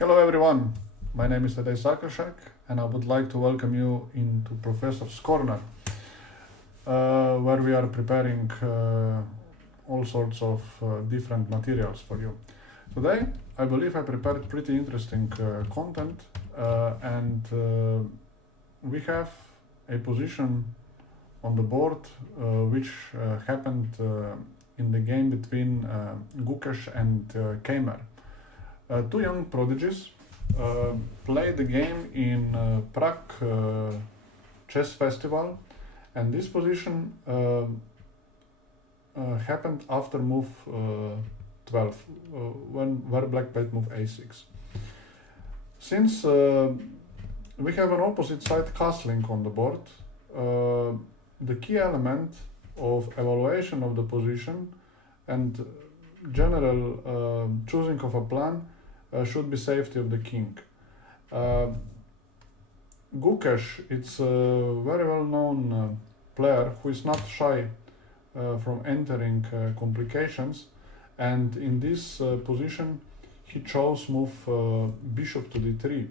Hello everyone, my name is Tadej Sakelšek and I would like to welcome you into Professor's Corner, where we are preparing all sorts of different materials for you. Today, I believe I prepared pretty interesting content and we have a position on the board which happened in the game between Gukesh and Keymer. Two young prodigies played the game in Prague chess festival, and this position happened after move 12, where black played move a6. Since we have an opposite side castling on the board, the key element of evaluation of the position and general choosing of a plan should be safety of the king. Gukesh, it's a very well-known player who is not shy from entering complications, and in this position he chose move bishop to d3.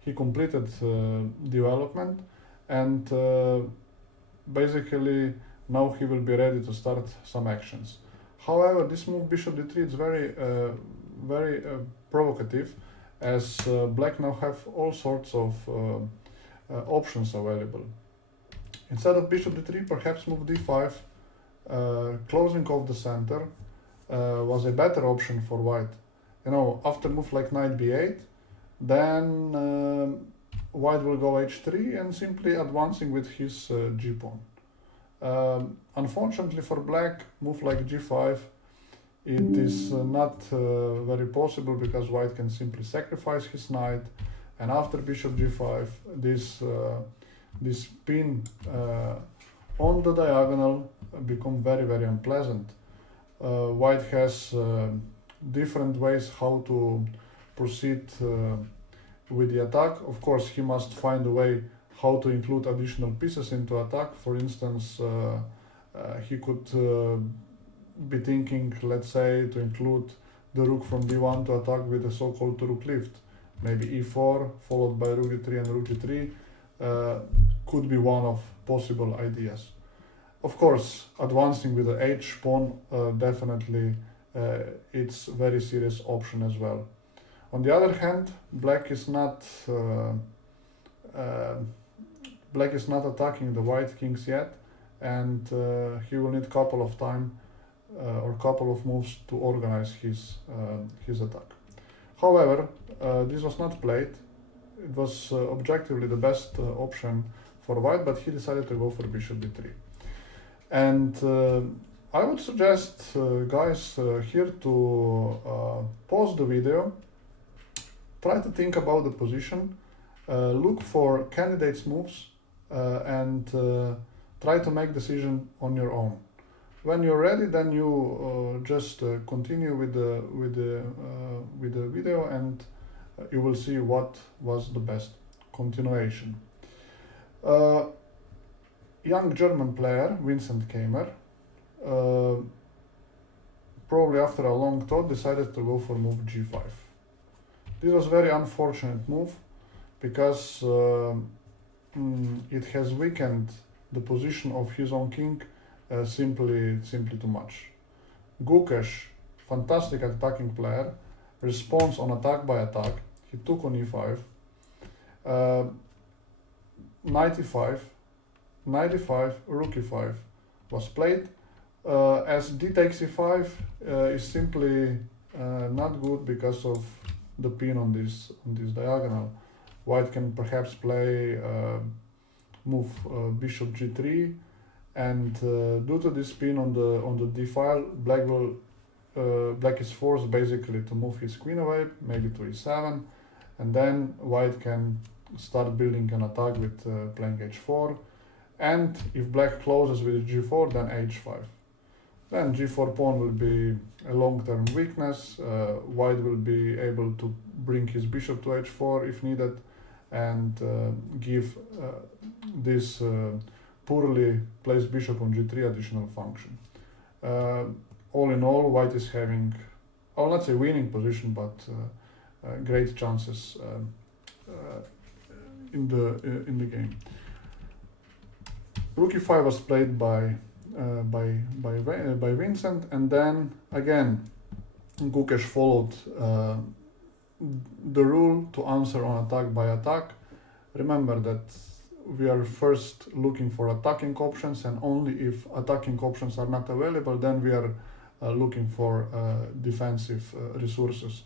He completed development and basically now he will be ready to start some actions. However, this move bishop d3 is very provocative, as black now have all sorts of options available. Instead of bishop d3, perhaps move d5, closing off the center was a better option for white. After move like knight b8, then white will go h3 and simply advancing with his g-pawn. Unfortunately for black, move like g5, it is not very possible because white can simply sacrifice his knight, and after bishop g5, this pin on the diagonal become very unpleasant. White has different ways how to proceed with the attack. Of course, he must find a way how to include additional pieces into attack. For instance, he could be thinking, let's say, to include the rook from d1 to attack with a so-called rook lift. Maybe e4 followed by rook e3 and rook e3 could be one of possible ideas. Of course, advancing with the h pawn definitely it's a very serious option as well. On the other hand, black is not attacking the white kings yet, and he will need couple of time or couple of moves to organize his attack. However, this was not played. It was objectively the best option for white, but he decided to go for bishop d3. And I would suggest guys here to pause the video, try to think about the position, look for candidates' moves, and try to make decision on your own. When you're ready, then you just continue with the video, and you will see what was the best continuation. Young German player Vincent Keymer, probably after a long thought, decided to go for move g5. This was a very unfortunate move because it has weakened the position of his own king simply too much. Gukesh, fantastic attacking player, responds on attack by attack. He took on e5, knight e5, knight e5, rook e5 was played. As d takes e5 is simply not good because of the pin on this diagonal. White can perhaps play move bishop g3, and due to this pin on the d file, black is forced basically to move his queen away, maybe to e7, and then white can start building an attack with playing h4, and if black closes with g4, then h5. Then g4 pawn will be a long-term weakness. White will be able to bring his bishop to h4 if needed, and give this poorly placed bishop on g3 additional function. All in all, white is having, I will not say winning position, but great chances in the game. Rook e5 was played by Vincent, and then again Gukesh followed the rule to answer on attack by attack. Remember that we are first looking for attacking options, and only if attacking options are not available, then we are looking for defensive resources,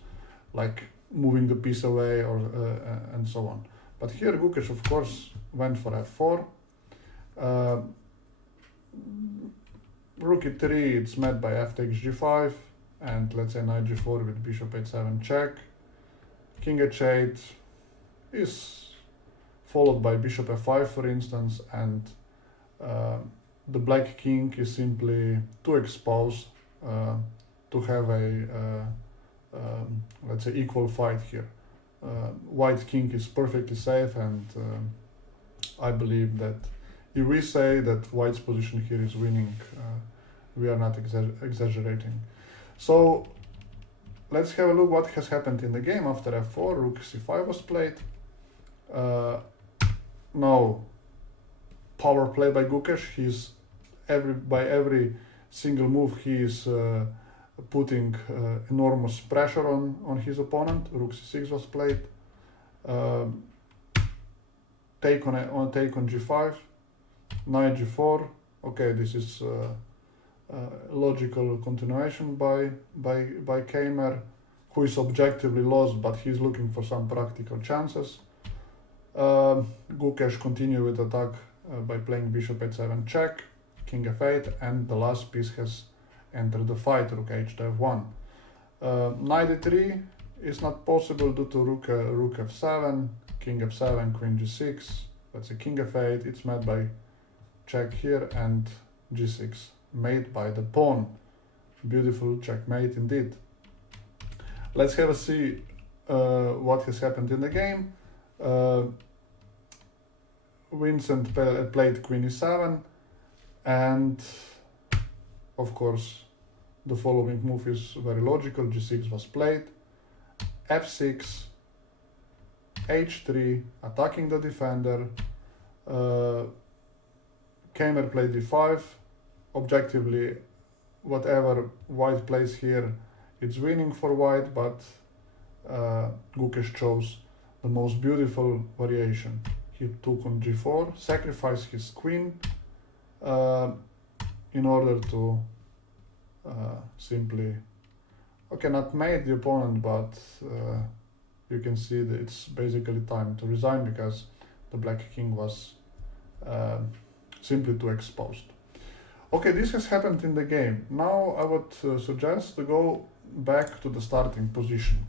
like moving the piece away or and so on. But here Gukesh, of course, went for f4. Rook e3, it's met by f takes g5, and let's say knight g4 with bishop h7 check. King h8 is followed by bishop f5, for instance, and the black king is simply too exposed to have a let's say equal fight here. White king is perfectly safe, and I believe that if we say that white's position here is winning, we are not exaggerating. So let's have a look what has happened in the game after f4. Rook c5 was played. Now power play by Gukesh. He's by every single move he is putting enormous pressure on his opponent. Rook c6 was played. Take on g5. Knight g4. Okay, this is logical continuation by Keymer, who is objectively lost, but he's looking for some practical chances. Gukesh continued with attack by playing bishop h7 check, king f8, and the last piece has entered the fight, rook h to f1. Knight e3 is not possible due to rook f7, king f7, queen g6. That's a king f8. It's met by check here, and g6 made by the pawn. Beautiful checkmate indeed. Let's have a see what has happened in the game. Vincent played queen e7, and of course the following move is very logical. g6 was played, f6, h3, attacking the defender. Keymer played d5. Objectively, whatever white plays here, it's winning for white, but Gukesh chose the most beautiful variation. He took on g4, sacrificed his queen in order to simply, okay, not mate the opponent, but you can see that it's basically time to resign because the black king was simply too exposed. Okay, this has happened in the game. Now I would suggest to go back to the starting position,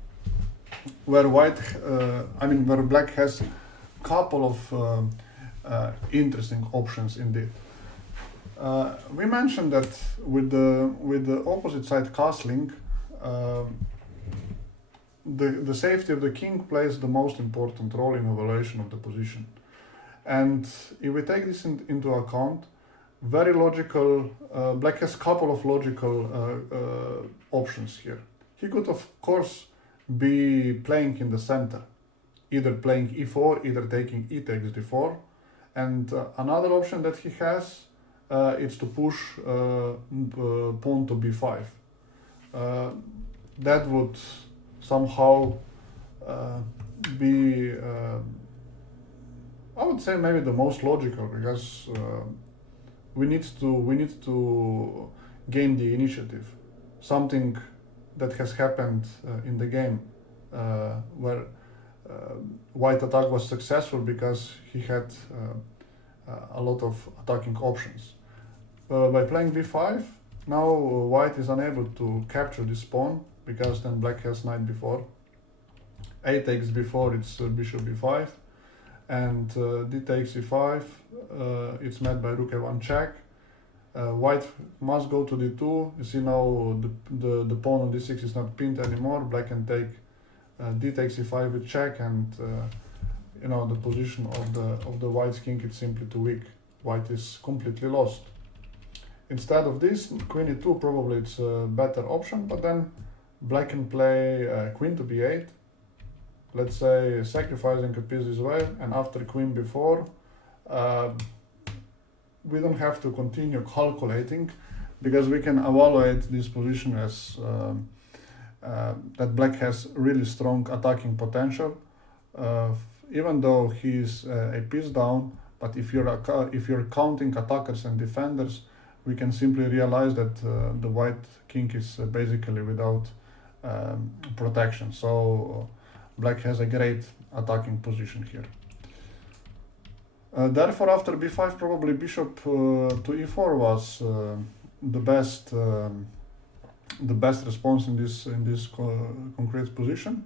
where where black has a couple of interesting options indeed. We mentioned that with the opposite side castling, the safety of the king plays the most important role in evaluation of the position. And if we take this into account, very logical, black has a couple of logical options here. He could of course be playing in the center, either playing e4, either taking e takes d4, and another option that he has is to push pawn to b5. That would somehow be I would say maybe the most logical, because we need to gain the initiative. Something that has happened in the game where white attack was successful because he had a lot of attacking options. By playing b5, now white is unable to capture this pawn because then black has knight b4. A takes b4, it's bishop b5, and d takes e5, it's met by rook a1 check. White must go to d2. You see now the pawn on d6 is not pinned anymore. Black can take d takes e5 with check, and you know, the position of the white's king is simply too weak. White is completely lost. Instead of this, queen e2 probably it's a better option, but then black can play queen to b8, let's say, sacrificing a piece this way, and after queen b4, we don't have to continue calculating, because we can evaluate this position as that black has really strong attacking potential, even though he's a piece down. But if you're counting attackers and defenders, we can simply realize that the white king is basically without protection. So black has a great attacking position here. Therefore, after b5, probably bishop to e4 was the best response in this concrete position.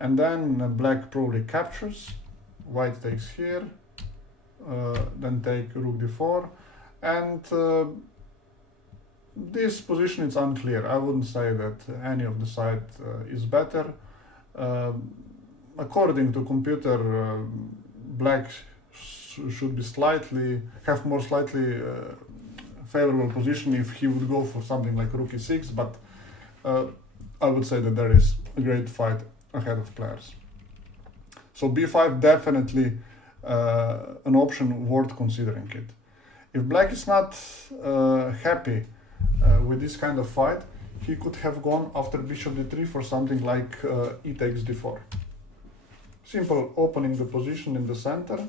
And then black probably captures, white takes here, then take rook d4, and this position is unclear. I wouldn't say that any of the side is better. According to computer, black should be have more slightly favorable position if he would go for something like rook e6, but I would say that there is a great fight ahead of players. So b5 definitely an option worth considering it. If black is not happy with this kind of fight, he could have gone after bishop d3 for something like e takes d4. Simple opening the position in the center.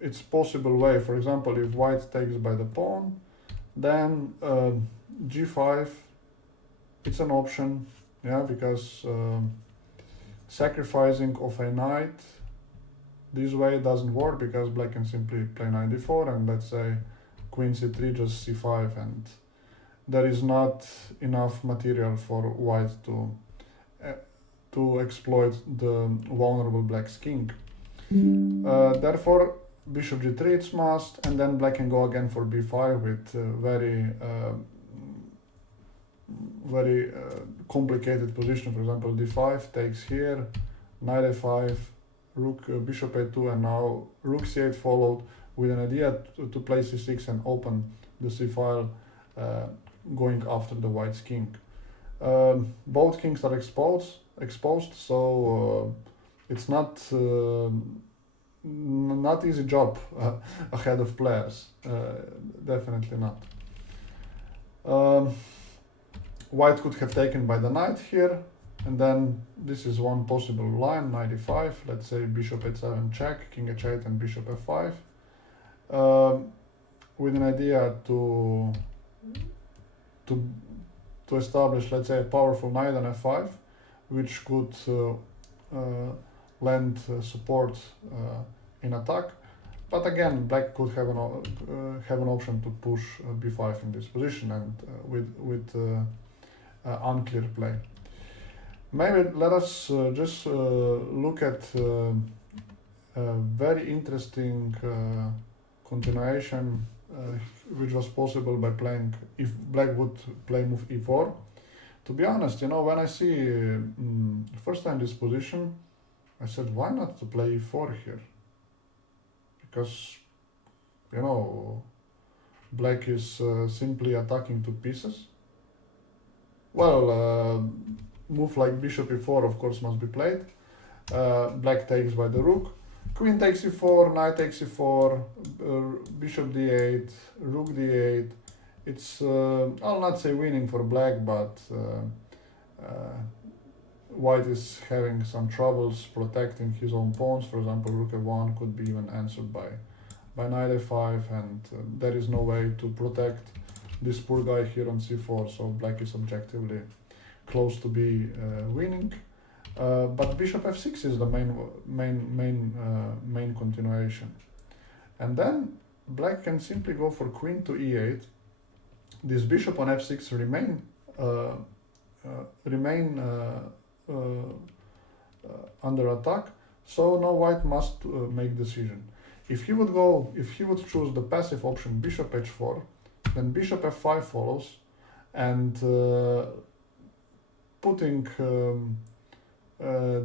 It's possible way. For example, if white takes by the pawn, then g5, it's an option, yeah, because sacrificing of a knight this way doesn't work, because black can simply play knight d4 and let's say queen c3, just c5, and there is not enough material for white to exploit the vulnerable black's king. Therefore, bishop g3 it's must, and then black can go again for b5 with very complicated position. For example, d5 takes here, knight a5, rook bishop a2, and now rook c8 followed, with an idea to play c6 and open the c file, going after the white's king. Both kings are exposed, so it's not easy job ahead of players, definitely not. White could have taken by the knight here, and then this is one possible line, knight e5, let's say bishop h7 check, king h8 and bishop f5, with an idea to establish, let's say, a powerful knight on f5, which could lend support in attack. But again, black could have an option to push b5 in this position, and with unclear play. Maybe let us just look at a very interesting continuation which was possible by playing, if black would play move e4. To be honest, you know, when I see first time this position, I said, why not to play e4 here? Because, you know, black is simply attacking two pieces. Well, move like bishop e4 of course must be played. Black takes by the rook, queen takes e4, knight takes e4, bishop d8, rook d8. It's, I'll not say winning for black, but white is having some troubles protecting his own pawns. For example, rook a1 could be even answered by knight a5, and there is no way to protect this poor guy here on c4, so black is objectively close to be winning. But bishop f6 is the main continuation, and then black can simply go for queen to e8. This bishop on f6 remain under attack, so now white must make decision. If he would choose the passive option bishop h4, then bishop f5 follows, and putting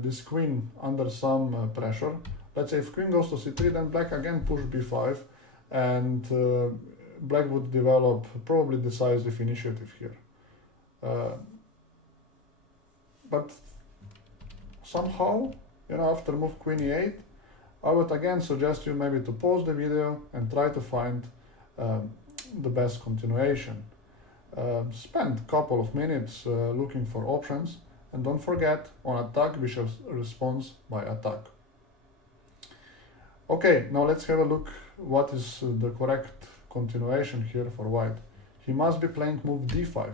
this queen under some pressure. Let's say if queen goes to c3, then black again push b5, and black would develop probably decisive initiative here. but somehow, you know, after move queen e8, I would again suggest you maybe to pause the video and try to find the best continuation. Spend a couple of minutes looking for options, and don't forget, on attack, bishop responds by attack. Okay, now let's have a look what is the correct continuation here for white. He must be playing move d5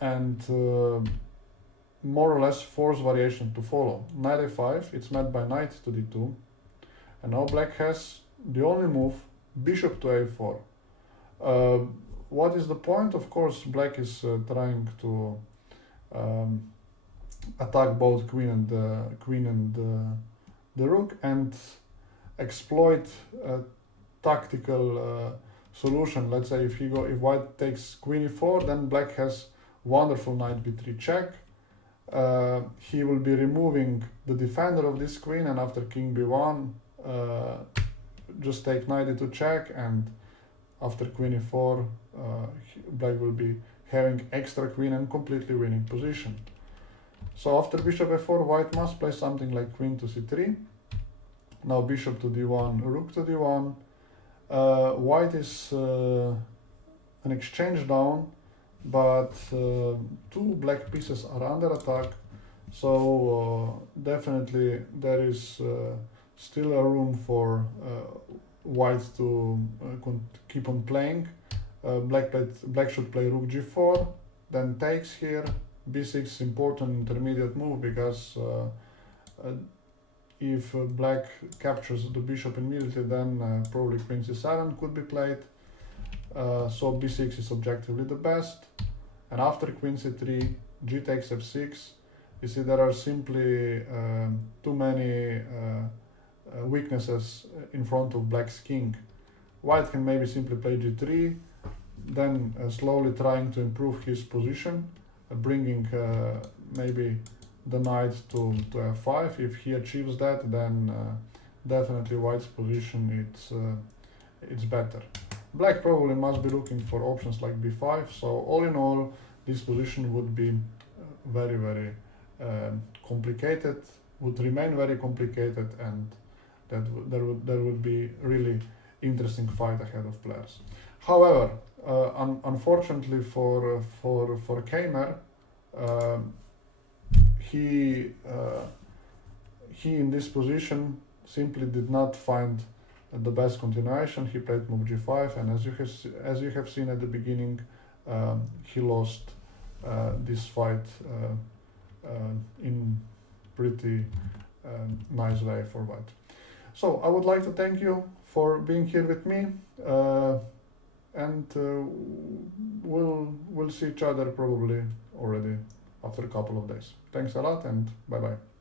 and more or less force variation to follow. Knight a5, it's met by knight to d2, and now black has the only move, bishop to a4. What is the point? Of course, black is trying to attack both queen and the rook and exploit a tactical solution. Let's say if white takes queen e4, then black has wonderful knight b3 check. He will be removing the defender of this queen, and after king b1, just take knight e2 check, and after queen e4, black will be having extra queen and completely winning position. So after bishop f4, white must play something like queen to c3. Now bishop to d1, rook to d1. White is an exchange down, but two black pieces are under attack, so definitely there is still a room for white to keep on playing. Black should play rook g4, then takes here. b6 is important intermediate move, because if black captures the bishop immediately, then probably queen c7 could be played. So b6 is objectively the best. And after queen c3, g takes f6. You see there are simply too many weaknesses in front of black's king. White can maybe simply play g3, then slowly trying to improve his position, bringing maybe the knight to f5. If he achieves that, then definitely white's position it's better. Black probably must be looking for options like b5. So all in all, this position would be very, very complicated, would remain very complicated, and there would be really interesting fight ahead of players. However, unfortunately for Keymer, he in this position simply did not find the best continuation. He played move g5, and as you have seen at the beginning, he lost this fight in pretty nice way for white. So I would like to thank you for being here with me, and we'll see each other probably already after a couple of days. Thanks a lot, and bye bye.